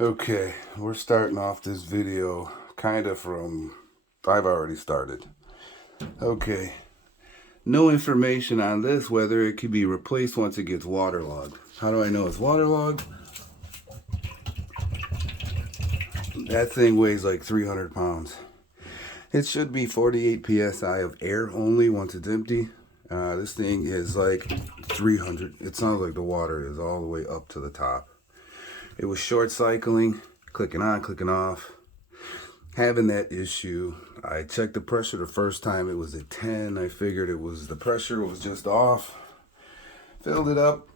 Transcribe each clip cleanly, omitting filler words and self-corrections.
Okay, we're starting off this video kind of from, I've already started. Okay, no information on this, whether it could be replaced once it gets waterlogged. How do I know it's waterlogged? That thing weighs like 300 pounds. It should be 48 psi of air only once it's empty. This thing is like 300. It sounds like the water is all the way up to the top. It was short cycling, clicking on, clicking off. Having that issue. I checked the pressure the first time, it was at 10. I figured the pressure was just off. Filled it up.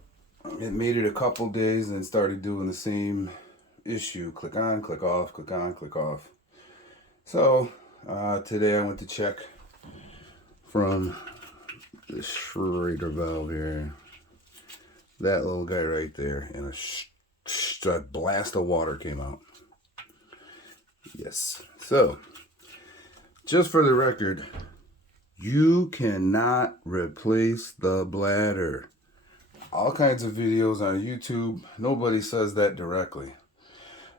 It made it a couple days and started doing the same issue. Click on, click off, click on, click off. So today I went to check from the Schrader valve here. That little guy right there, and a blast of water came out. Yes. So, just for the record, you cannot replace the bladder. All kinds of videos on YouTube, nobody says that directly.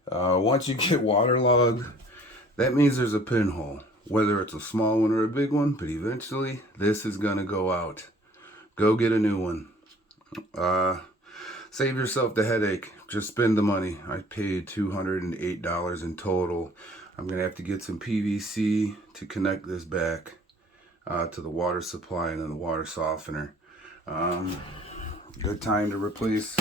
Once you get waterlogged, that means there's a pinhole. Whether it's a small one or a big one, but eventually this is going to go out. Go get a new one. Save yourself the headache. Just spend the money. I paid $208 in total. I'm going to have to get some PVC to connect this back to the water supply and then the water softener. Good time to replace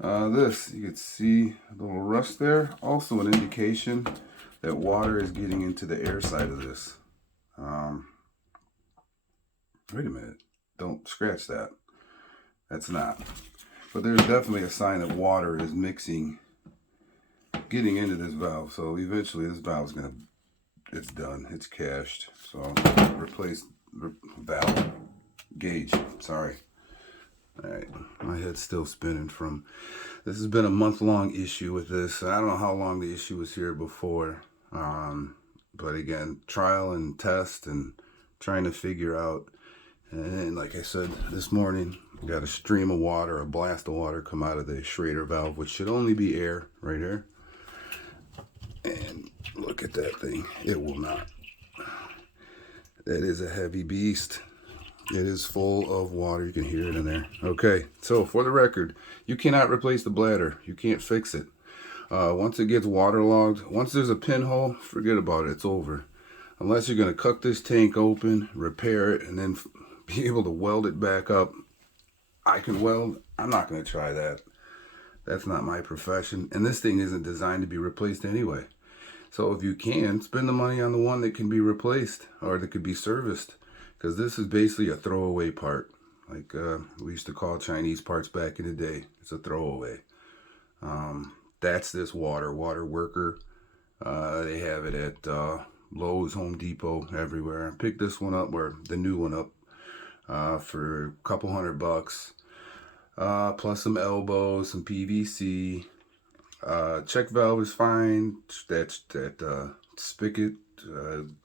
this. You can see a little rust there. Also an indication that water is getting into the air side of this. Wait a minute. Don't scratch that. That's not. But there's definitely a sign that water is mixing, getting into this valve. So eventually this valve's it's done. It's cached. So replace valve gauge. Sorry. All right, my head's still spinning from, this has been a month-long issue with this. I don't know how long the issue was here before. But again, trial and test and trying to figure out. And like I said this morning, got a stream of water, a blast of water come out of the Schrader valve, which should only be air right here. And look at that thing. It will not. That is a heavy beast. It is full of water. You can hear it in there. Okay, so for the record, you cannot replace the bladder. You can't fix it. Once it gets waterlogged, once there's a pinhole, forget about it. It's over. Unless you're going to cut this tank open, repair it, and then be able to weld it back up. I can weld. I'm not going to try that. That's not my profession. And this thing isn't designed to be replaced anyway. So if you can, spend the money on the one that can be replaced or that could be serviced. Because this is basically a throwaway part. Like we used to call Chinese parts back in the day. It's a throwaway. That's this water worker. They have it at Lowe's, Home Depot, everywhere. I picked this one up, or the new one up, for a couple $100. Plus some elbows, some PVC. Check valve is fine. That spigot,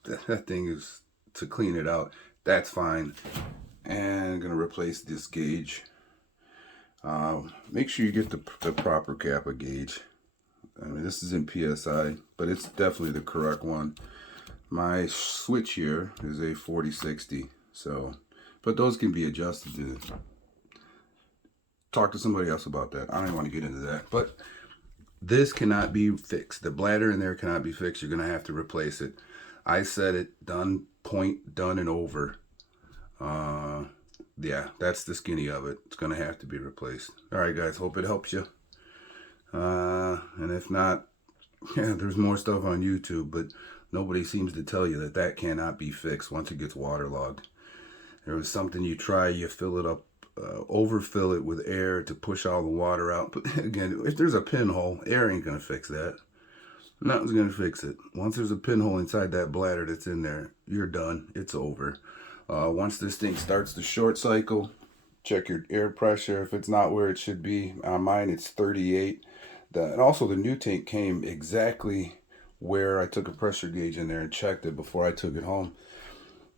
that thing is to clean it out. That's fine. And I'm gonna replace this gauge. Make sure you get the proper Kappa gauge. I mean, this is in PSI, but it's definitely the correct one. My switch here is a 4060, so, but those can be adjusted to. Talk to somebody else about that. I don't even want to get into that, but this cannot be fixed. The bladder in there cannot be fixed. You're gonna have to replace it. I said it, done, point, done and over. Yeah, that's the skinny of it. It's gonna have to be replaced. All right, guys, hope it helps you. And if not, yeah, there's more stuff on YouTube, but nobody seems to tell you that that cannot be fixed once it gets waterlogged. There was something you try, you fill it up, overfill it with air to push all the water out. But again, if there's a pinhole, air ain't gonna fix that. Nothing's gonna fix it. Once there's a pinhole inside that bladder that's in there, you're done. It's over. Once this thing starts to short cycle, check your air pressure. If it's not where it should be, on mine it's 38. And also the new tank came exactly where I took a pressure gauge in there and checked it before I took it home.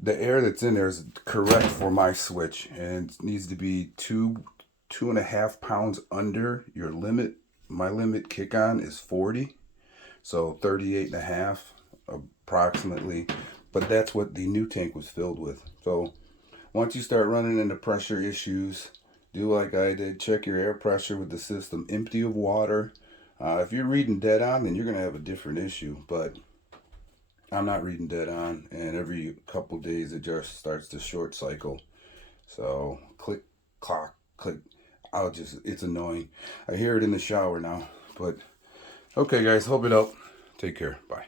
The air that's in there is correct for my switch, and it needs to be 2.5 pounds under your limit my limit kick on is 40. So 38 and a half approximately. But that's what the new tank was filled with. So once you start running into pressure issues, do like I did. Check your air pressure with the system empty of water. If you're reading dead on, then you're going to have a different issue. But I'm not reading dead on. And every couple days it just starts to short cycle. So click, clock, click. It's annoying. I hear it in the shower now. But okay, guys, hope it helped. Take care. Bye.